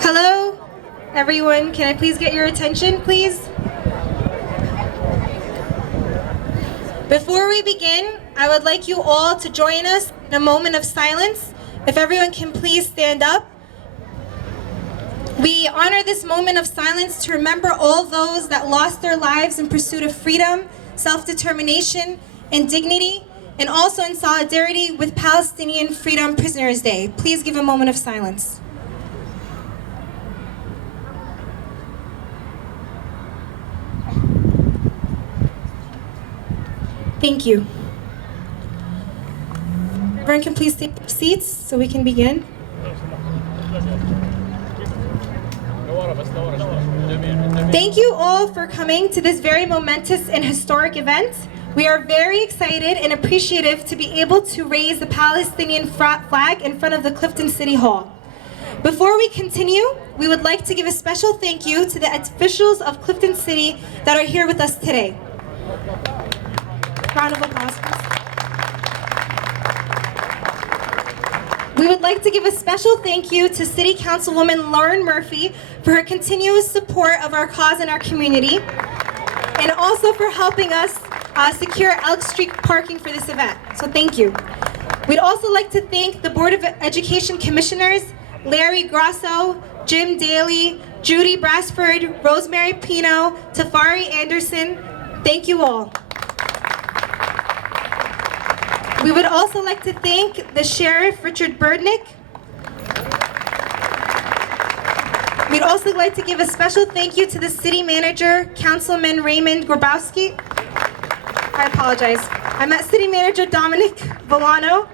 Hello, everyone. Can I please get your attention, please? Before we begin, I would like you all to join us in a moment of silence. If everyone can please stand up. We honor this moment of silence to remember all those that lost their lives in pursuit of freedom, self-determination, and dignity, and also in solidarity with Palestinian Freedom Prisoners Day. Please give a moment of silence. Thank you. Everyone can please take their seats so we can begin. Thank you all for coming to this very momentous and historic event. We are very excited and appreciative to be able to raise the Palestinian flag in front of the Clifton City Hall. Before we continue, we would like to give a special thank you to the officials of Clifton City that are here with us today. Round of applause, please. We would like to give a special thank you to City Councilwoman Lauren Murphy for her continuous support of our cause in our community, and also for helping us secure Elk Street parking for this event. So thank you. We'd also like to thank the Board of Education Commissioners, Larry Grosso, Jim Daly, Judy Brasford, Rosemary Pino, Tafari Anderson. Thank you all. We would also like to thank the Sheriff, Richard Burdnick. We'd also like to give a special thank you to the City Manager, Councilman Raymond Grabowski. I apologize. I met City Manager Dominic Volano.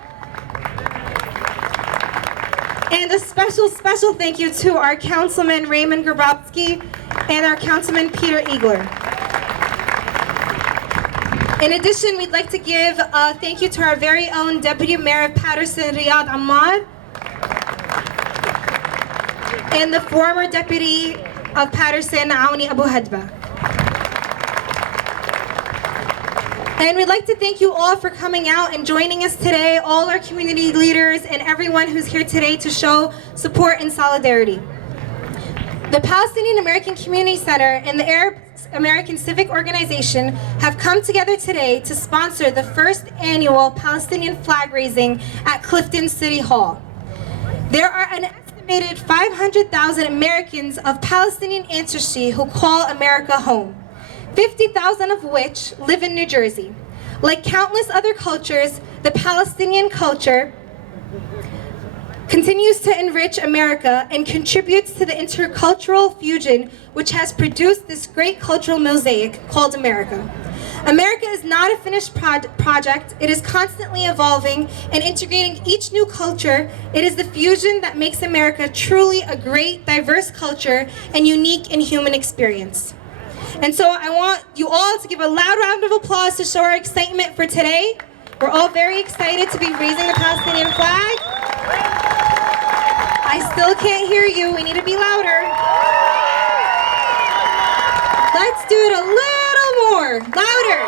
And a special thank you to our Councilman Raymond Grabowski and our Councilman Peter Igler. In addition, we'd like to give a thank you to our very own Deputy Mayor of Patterson, Riyad Ahmad, and the former Deputy of Patterson, Aouni Abu Hadba. And we'd like to thank you all for coming out and joining us today, all our community leaders and everyone who's here today to show support and solidarity. The Palestinian American Community Center and the Arab American Civic Organization have come together today to sponsor the first annual Palestinian flag raising at Clifton City Hall. There are an estimated 500,000 Americans of Palestinian ancestry who call America home, 50,000 of which live in New Jersey. Like countless other cultures, the Palestinian culture continues to enrich America and contributes to the intercultural fusion which has produced this great cultural mosaic called America. America is not a finished project. It is constantly evolving and integrating each new culture. It is the fusion that makes America truly a great, diverse culture and unique in human experience. And so I want you all to give a loud round of applause to show our excitement for today. We're all very excited to be raising the Palestinian flag. I still can't hear you. We need to be louder. Let's do it a little more. Louder.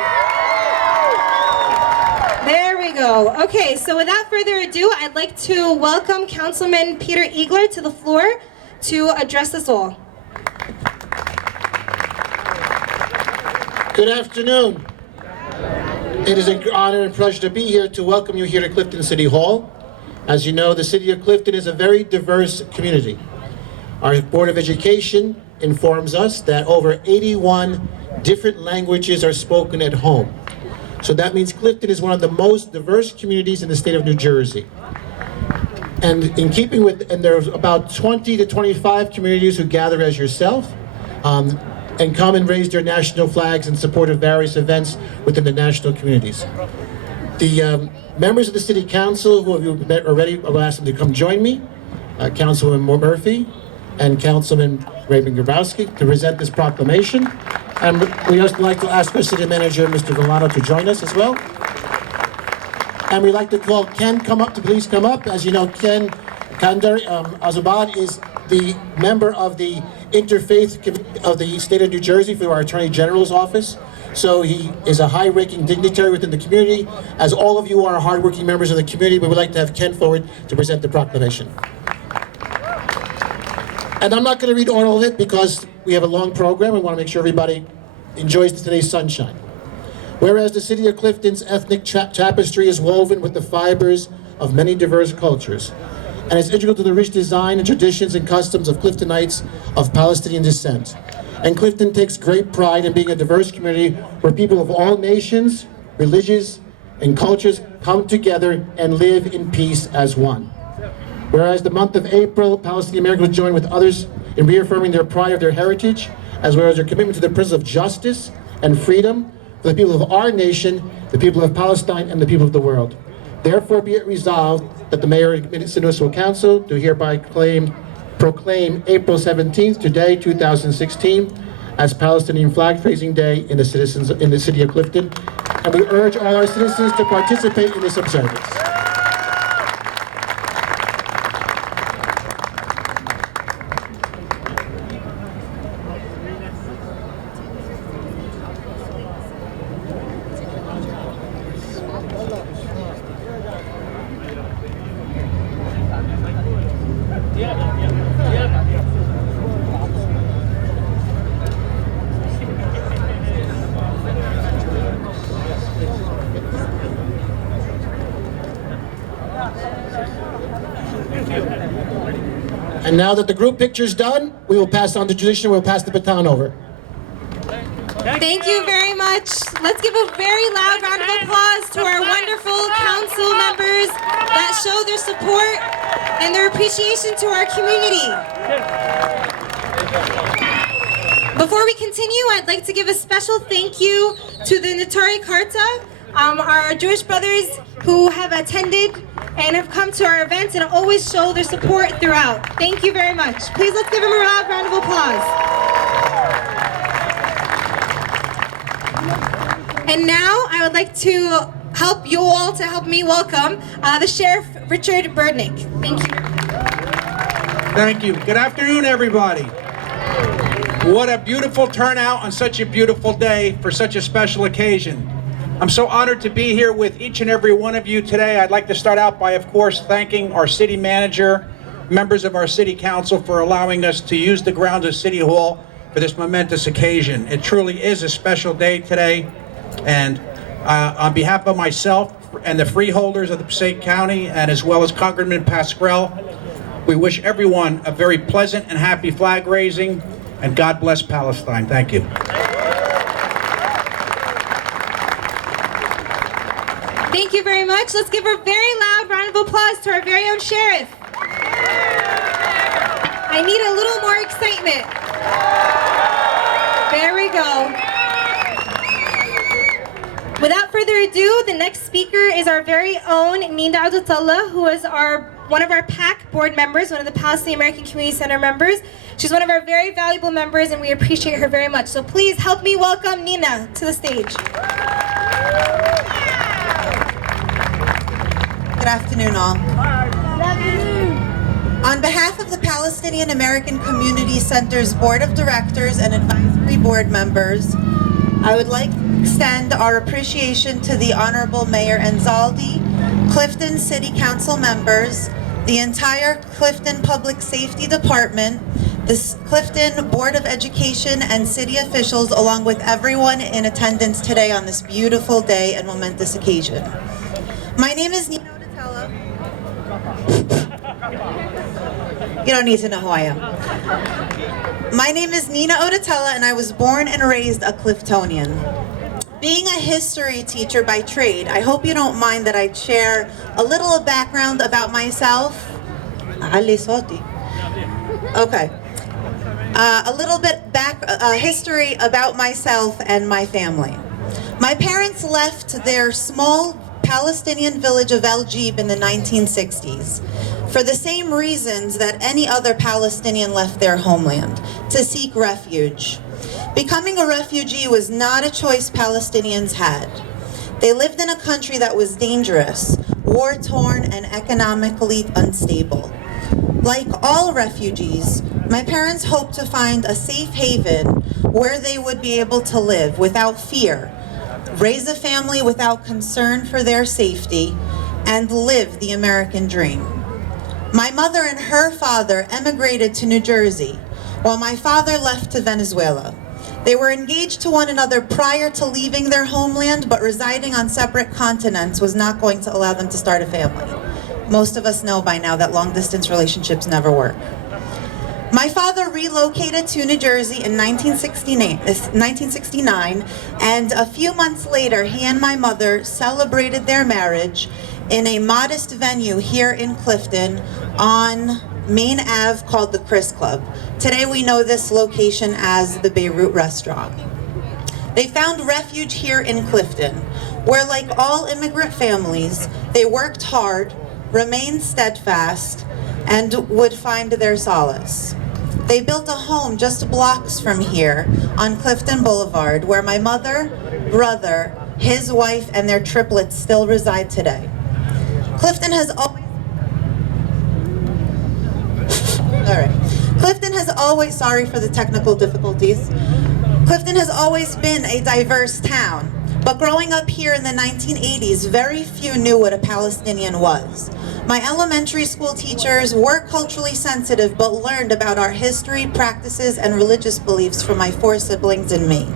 There we go. Okay, so without further ado, I'd like to welcome Councilman Peter Igler to the floor to address us all. Good afternoon. It is an honor and pleasure to be here to welcome you here to Clifton City Hall. As you know, the city of Clifton is a very diverse community. Our Board of Education informs us that over 81 different languages are spoken at home. So that means Clifton is one of the most diverse communities in the state of New Jersey. And in keeping with, and there's about 20 to 25 communities who gather as yourself, and come and raise their national flags in support of various events within the national communities. The members of the City Council who have met already, I'll ask them to come join me, Councilwoman Murphy and Councilman Raymond Grabowski, to present this proclamation. And we also like to ask our City Manager, Mr. Volano, to join us as well. And we'd like to call Ken please come up. As you know, Ken Kandar Azubad is the member of the Interfaith Committee of the State of New Jersey for our Attorney General's office. So he is a high-ranking dignitary within the community. As all of you are hardworking members of the community, we would like to have Ken forward to present the proclamation. And I'm not going to read all of it because we have a long program. We want to make sure everybody enjoys today's sunshine. Whereas the city of Clifton's ethnic tapestry is woven with the fibers of many diverse cultures and is integral to the rich design and traditions and customs of Cliftonites of Palestinian descent. And Clifton takes great pride in being a diverse community where people of all nations, religions, and cultures come together and live in peace as one. Whereas the month of April, Palestinian Americans will join with others in reaffirming their pride of their heritage, as well as their commitment to the principle of justice and freedom for the people of our nation, the people of Palestine, and the people of the world. Therefore be it resolved that the Mayor and Municipal Council do hereby proclaim April 17th, today, 2016, as Palestinian Flag Raising Day in the city of Clifton, and we urge all our citizens to participate in this observance. And now that the group picture's done, we will pass on to tradition. We'll pass the baton over. Thank you very much. Let's give a very loud round of applause to our wonderful council members that show their support and their appreciation to our community. Before we continue, I'd like to give a special thank you to the Natari Karta, our Jewish brothers who have attended and have come to our events and always show their support throughout. Thank you very much. Please let's give them a loud round of applause. And now I would like to help you all to help me welcome the Sheriff Richard Burdnick. Thank you. Thank you. Good afternoon, everybody. What a beautiful turnout on such a beautiful day for such a special occasion. I'm so honored to be here with each and every one of you today. I'd like to start out by, of course, thanking our city manager, members of our city council for allowing us to use the grounds of City Hall for this momentous occasion. It truly is a special day today. And on behalf of myself and the freeholders of the Passaic County, and as well as Congressman Pasquale, we wish everyone a very pleasant and happy flag raising, and God bless Palestine. Thank you. Thank you very much. Let's give a very loud round of applause to our very own sheriff. I need a little more excitement. There we go. Without further ado, the next speaker is our very own Nina Adutallah, who is one of our PAC board members, one of the Palestinian American Community Center members. She's one of our very valuable members, and we appreciate her very much. So please help me welcome Nina to the stage. Good afternoon, all. On behalf of the Palestinian American Community Center's Board of Directors and Advisory Board members, I would like to extend our appreciation to the Honorable Mayor Anzaldi, Clifton City Council members, the entire Clifton Public Safety Department, the Clifton Board of Education and city officials, along with everyone in attendance today on this beautiful day and momentous occasion. My name is Nina Adutallah. You don't need to know who I am. My name is Nina Adutallah, and I was born and raised a Cliftonian. Being a history teacher by trade, I hope you don't mind that I share a little background about myself. Okay. A little bit history about myself and my family. My parents left their small Palestinian village of El Jib in the 1960s for the same reasons that any other Palestinian left their homeland, to seek refuge. Becoming a refugee was not a choice Palestinians had. They lived in a country that was dangerous, war-torn, and economically unstable. Like all refugees, my parents hoped to find a safe haven where they would be able to live without fear, raise a family without concern for their safety, and live the American dream. My mother and her father emigrated to New Jersey, while my father left to Venezuela. They were engaged to one another prior to leaving their homeland, but residing on separate continents was not going to allow them to start a family. Most of us know by now that long-distance relationships never work. My father relocated to New Jersey in 1969, and a few months later, he and my mother celebrated their marriage in a modest venue here in Clifton on Main Ave called the Chris Club. Today we know this location as the Beirut Restaurant. They found refuge here in Clifton, where like all immigrant families, they worked hard, remained steadfast, and would find their solace. They built a home just blocks from here on Clifton Boulevard, where my mother, brother, his wife, and their triplets still reside today. Clifton has always, sorry for the technical difficulties. Clifton has always been a diverse town, but growing up here in the 1980s, very few knew what a Palestinian was. My elementary school teachers were culturally sensitive, but learned about our history, practices, and religious beliefs from my 4 siblings and me.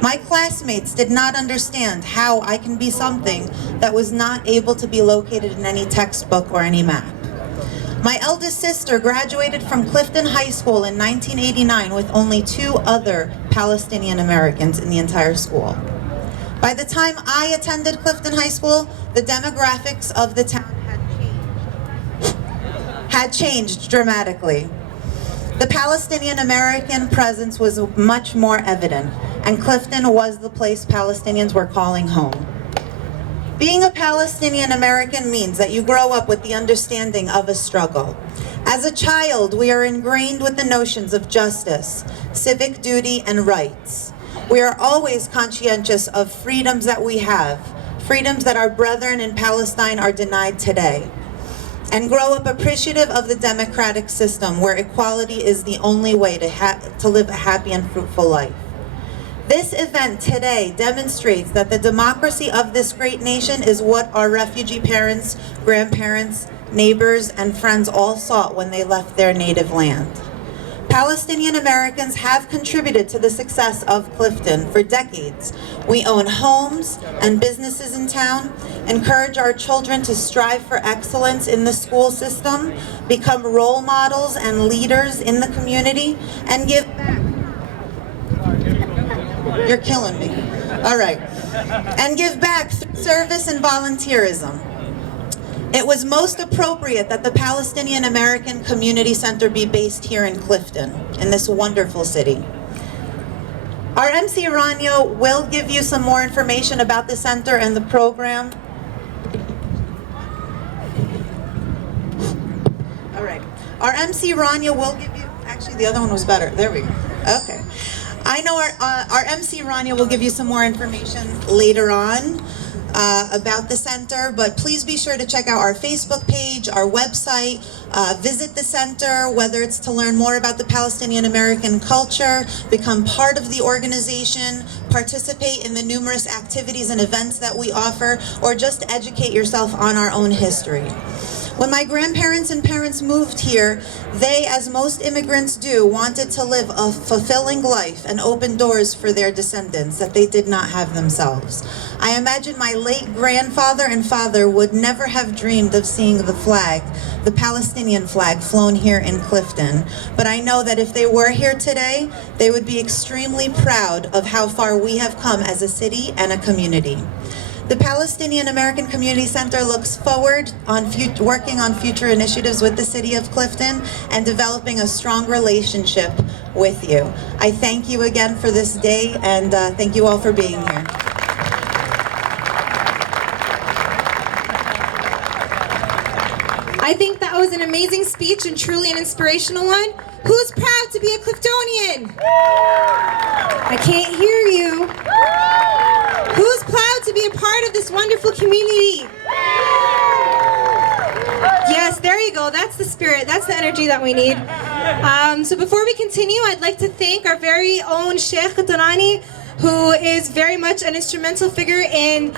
My classmates did not understand how I can be something that was not able to be located in any textbook or any map. My eldest sister graduated from Clifton High School in 1989 with only 2 other Palestinian Americans in the entire school. By the time I attended Clifton High School, the demographics of the town had changed dramatically. The Palestinian American presence was much more evident, and Clifton was the place Palestinians were calling home. Being a Palestinian American means that you grow up with the understanding of a struggle. As a child, we are ingrained with the notions of justice, civic duty, and rights. We are always conscientious of freedoms that we have, freedoms that our brethren in Palestine are denied today, and grow up appreciative of the democratic system where equality is the only way to live a happy and fruitful life. This event today demonstrates that the democracy of this great nation is what our refugee parents, grandparents, neighbors, and friends all sought when they left their native land. Palestinian Americans have contributed to the success of Clifton for decades. We own homes and businesses in town, encourage our children to strive for excellence in the school system, become role models and leaders in the community, and give back. You're killing me. All right. And give back through service and volunteerism. It was most appropriate that the Palestinian American Community Center be based here in Clifton, in this wonderful city. Our MC Rania will give you some more information about the center and the program. All right. Our MC Rania will give you, actually the other one was better. There we go. Okay. I know our MC Rania will give you some more information later on about the center, but please be sure to check out our Facebook page, our website, visit the center, whether it's to learn more about the Palestinian American culture, become part of the organization, participate in the numerous activities and events that we offer, or just educate yourself on our own history. When my grandparents and parents moved here, they, as most immigrants do, wanted to live a fulfilling life and open doors for their descendants that they did not have themselves. I imagine my late grandfather and father would never have dreamed of seeing the flag, the Palestinian flag, flown here in Clifton. But I know that if they were here today, they would be extremely proud of how far we have come as a city and a community. The Palestinian American Community Center looks forward on working on future initiatives with the City of Clifton and developing a strong relationship with you. I thank you again for this day, and thank you all for being here. I think that was an amazing speech and truly an inspirational one. Who's proud to be a Cliftonian? I can't hear you. Who's proud to be a part of this wonderful community? Yes, there you go. That's the spirit. That's the energy that we need. So before we continue, I'd like to thank our very own Sheikh Tarani, who is very much an instrumental figure in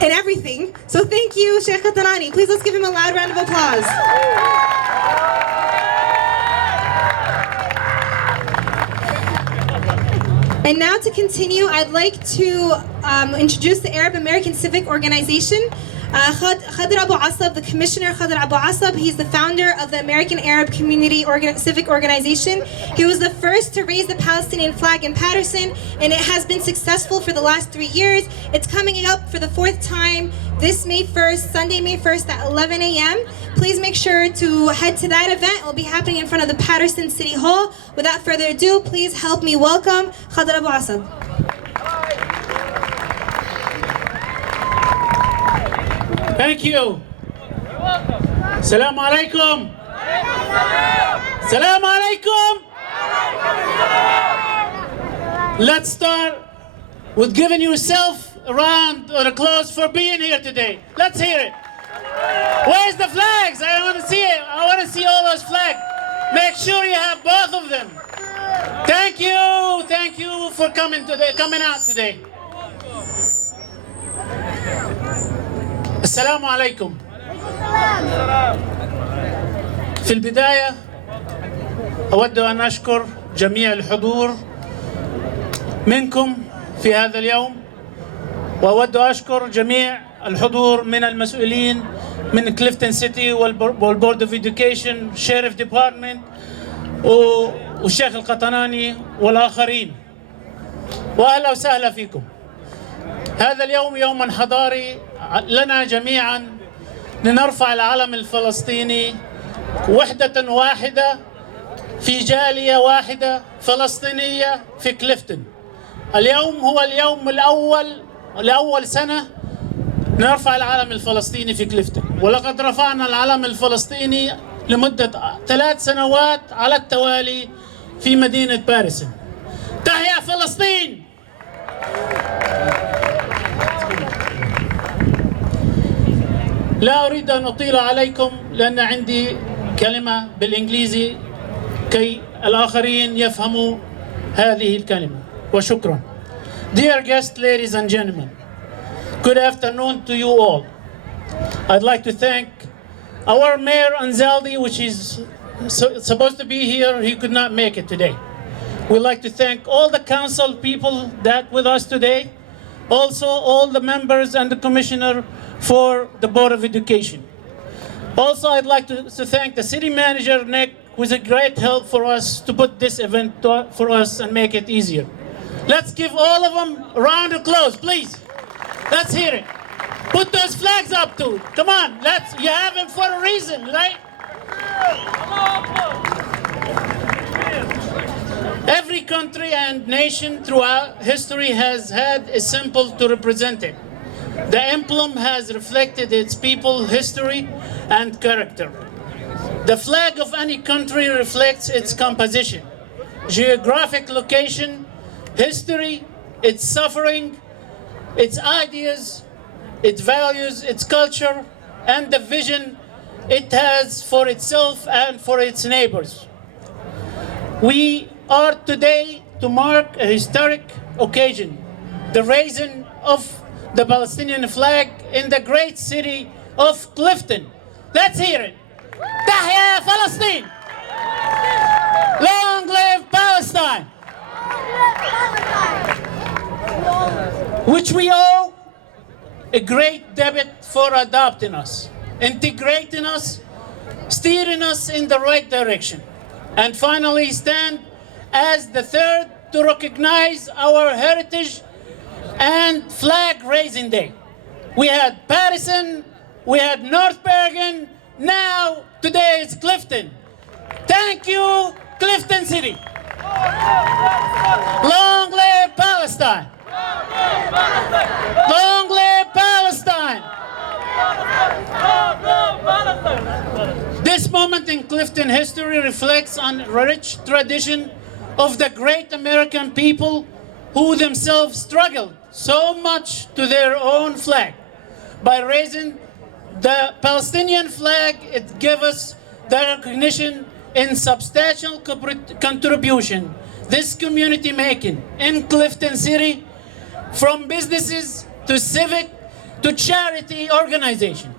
everything. So thank you, Sheikh Tarani. Please let's give him a loud round of applause. And now to continue, I'd like to introduce the Arab American Civic Organization. Khadr Abu Asab, the Commissioner Khadr Abu Asab, he's the founder of the American Arab Community Civic Organization. He was the first to raise the Palestinian flag in Patterson, and it has been successful for the last 3 years. It's coming up for the 4th time this May 1st, Sunday, May 1st at 11 a.m. Please make sure to head to that event. It will be happening in front of the Patterson City Hall. Without further ado, please help me welcome Khadr Abu Asab. Thank you. Assalamu alaikum. Assalamu alaikum. Let's start with giving yourself a round or applause for being here today. Let's hear it. Where's the flags? I want to see it. I want to see all those flags. Make sure you have both of them. Thank you. Thank you for coming out today. السلام عليكم. في البداية أود أن أشكر جميع الحضور منكم في هذا اليوم، وأود أشكر جميع الحضور من المسؤولين من كليفتون سيتي والبورد اوف إديوكيشن، شيرف ديبارتمنت والشيخ القطناني والآخرين، وأهلا وسهلا فيكم. هذا اليوم يوم حضاري لنا جميعا لنرفع العلم الفلسطيني وحدة واحدة في جالية واحدة فلسطينية في كليفتون. اليوم هو اليوم لأول سنة نرفع العلم الفلسطيني في كليفتون، ولقد رفعنا العلم الفلسطيني لمدة 3 سنوات على التوالي في مدينة باريس. تحيا فلسطين! لا أريد أن أطيل عليكم لأن عندي كلمة بالإنجليزي كي الآخرين يفهموا هذه الكلمة، وشكرا. Dear guests, ladies and gentlemen, good afternoon to you all. I'd like to thank our Mayor Anzaldi, which is supposed to be here. He could not make it today. We'd like to thank all the council people that with us today, also all the members and the commissioner for the Board of Education. Also, I'd like to thank the city manager, Nick, who is a great help for us to put this event for us and make it easier. Let's give all of them a round of applause, please. Let's hear it. Put those flags up too. Come on, you have them for a reason, right? Every country and nation throughout history has had a symbol to represent it. The emblem has reflected its people, history, and character. The flag of any country reflects its composition, geographic location, history, its suffering, its ideas, its values, its culture, and the vision it has for itself and for its neighbors. We are today to mark a historic occasion, the raising of the Palestinian flag in the great city of Clifton. Let's hear it. Tahya Palestine! Long live Palestine! Which we owe a great debt for adopting us, integrating us, steering us in the right direction, and finally stand as the third to recognize our heritage and flag raising day. We had Patterson, we had North Bergen, now today is Clifton. Thank you, Clifton City. Long live Palestine. Long live Palestine. This moment in Clifton history reflects on a rich tradition of the great American people who themselves struggled so much to their own flag. By raising the Palestinian flag, it gives us the recognition in substantial contribution this community making in Clifton City, from businesses to civic to charity organization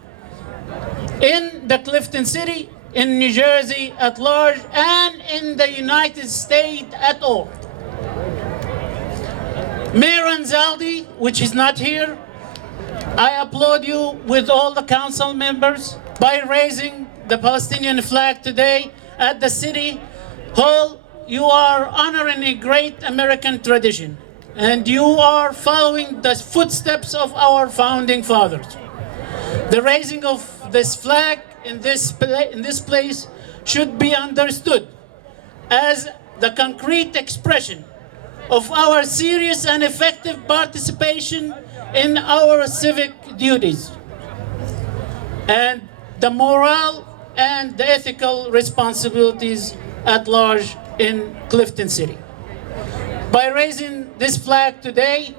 in the Clifton City, in New Jersey at large, and in the United States at all. Mayor Anzaldi, which is not here, I applaud you with all the council members by raising the Palestinian flag today at the City Hall. You are honoring a great American tradition, and you are following the footsteps of our founding fathers. The raising of this flag in this place should be understood as the concrete expression of our serious and effective participation in our civic duties and the moral and the ethical responsibilities at large in Clifton City. By raising this flag today,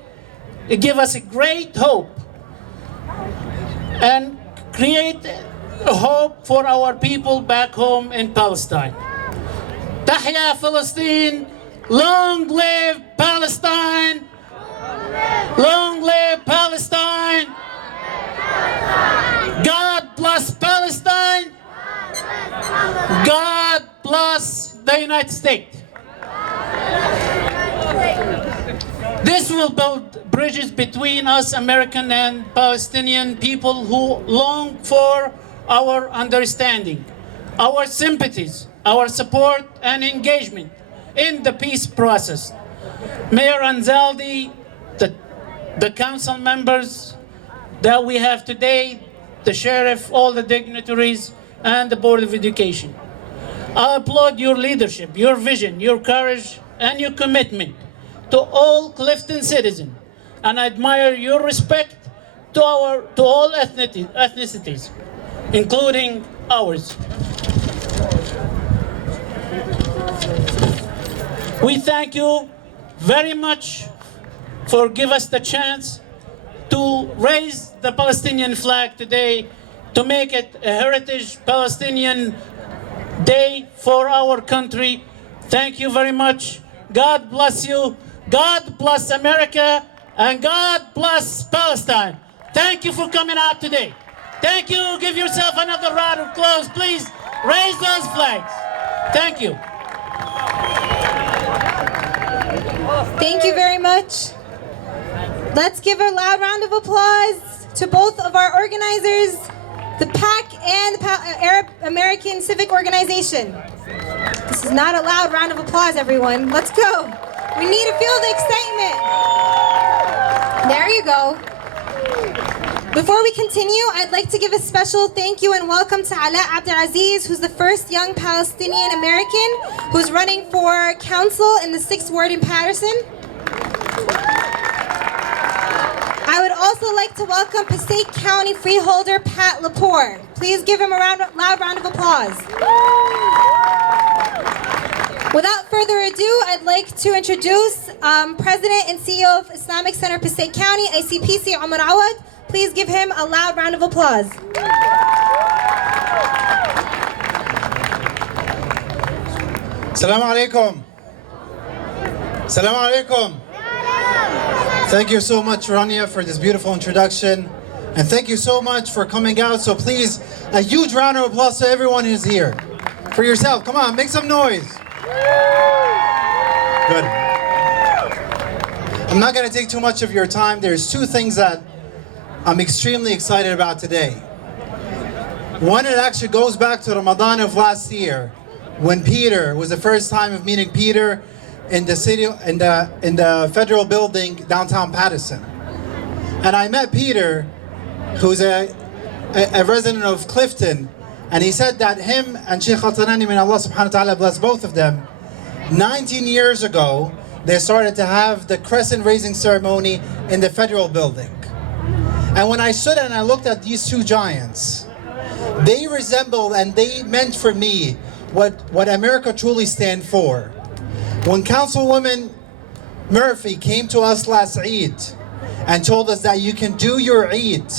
it gives us a great hope and create a hope for our people back home in Palestine. Tahya Palestine, long live Palestine! Long live Palestine! God bless Palestine! God bless the United States! This will build bridges between us American and Palestinian people who long for our understanding, our sympathies, our support and engagement in the peace process. Mayor Anzaldi, the council members that we have today, the sheriff, all the dignitaries, and the Board of Education. I applaud your leadership, your vision, your courage, and your commitment to all Clifton citizens, and I admire your respect to all ethnicities, including ours. We thank you very much for giving us the chance to raise the Palestinian flag today, to make it a heritage Palestinian day for our country. Thank you very much. God bless you. God bless America, and God bless Palestine. Thank you for coming out today. Thank you. Give yourself another round of applause. Please raise those flags. Thank you. Thank you very much. Let's give a loud round of applause to both of our organizers, the PAC and the Arab American Civic Organization. This is not a loud round of applause, everyone. Let's go. We need to feel the excitement. There you go. Before we continue, I'd like to give a special thank you and welcome to Ala Abdelaziz, who's the first young Palestinian American who's running for council in the 6th Ward in Patterson. I would also like to welcome Passaic County Freeholder Pat Lepore. Please give him a loud round of applause. Without further ado, I'd like to introduce President and CEO of Islamic Center Passaic County, ICPC, Omar Awad. Please give him a loud round of applause. Assalamu alaikum. Assalamu alaikum. Thank you so much, Rania, for this beautiful introduction. And thank you so much for coming out. So please, a huge round of applause to everyone who's here. For yourself, come on, make some noise. Good. I'm not going to take too much of your time. There's two things that I'm extremely excited about today. One, it actually goes back to Ramadan of last year, when Peter was the first time of meeting Peter in the city, in the federal building downtown Patterson. And I met Peter, who's a resident of Clifton, and he said that him and Sheikh Al-Tanani, may Allah subhanahu wa ta'ala bless both of them, 19 years ago, they started to have the crescent raising ceremony in the federal building. And when I stood and I looked at these two giants, they resembled and they meant for me what America truly stands for. When Councilwoman Murphy came to us last Eid and told us that you can do your Eid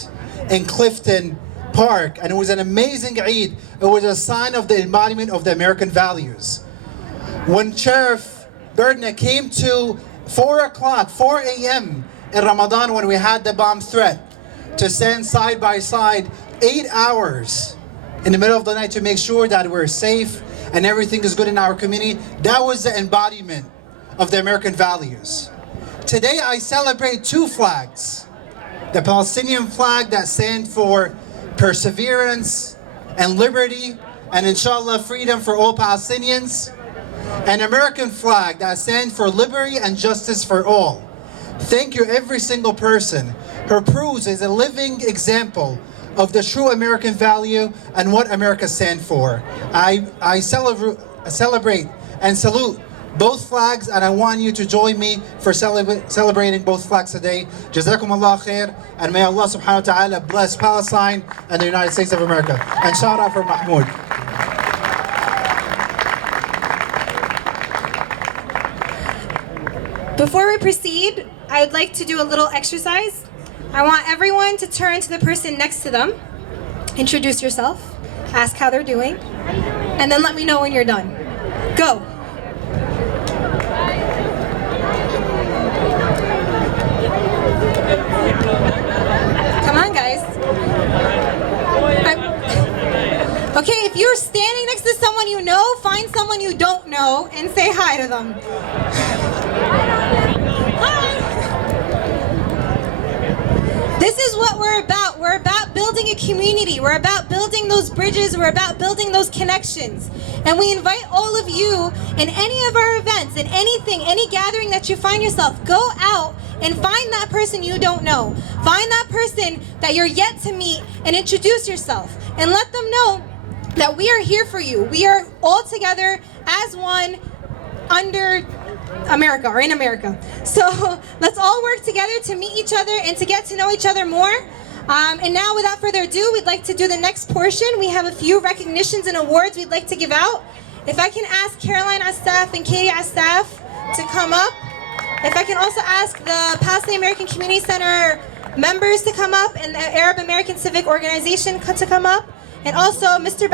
in Clifton Park, and it was an amazing Eid, it was a sign of the embodiment of the American values. When Sheriff Birdner came to 4 a.m. in Ramadan when we had the bomb threat, to stand side by side 8 hours in the middle of the night to make sure that we're safe and everything is good in our community, that was the embodiment of the American values. Today I celebrate two flags. The Palestinian flag that stands for perseverance and liberty and inshallah freedom for all Palestinians. An American flag that stands for liberty and justice for all. Thank you every single person who proves as a living example of the true American value and what America stands for. I celebrate and salute both flags, and I want you to join me for celebrating both flags today. Jazakum Allah khair, and may Allah subhanahu wa ta'ala bless Palestine and the United States of America. And shout out for Mahmoud. Before we proceed, I would like to do a little exercise. I want everyone to turn to the person next to them, introduce yourself, ask how they're doing, and then let me know when you're done. Go. Come on, guys. Okay, if you're standing next to someone you know, find someone you don't know and say hi to them. This is what we're about. We're about building a community. We're about building those bridges. We're about building those connections. And we invite all of you in any of our events, in anything, any gathering that you find yourself, go out and find that person you don't know. Find that person that you're yet to meet and introduce yourself. And let them know that we are here for you. We are all together as one under America, or in America. So let's all work together to meet each other and to get to know each other more. And now, without further ado, we'd like to do the next portion. We have a few recognitions and awards we'd like to give out. If I can ask Caroline Astaf and Katie Astaf to come up. If I can also ask the Palestinian American Community Center members to come up and the Arab American Civic Organization to come up. And also Mr.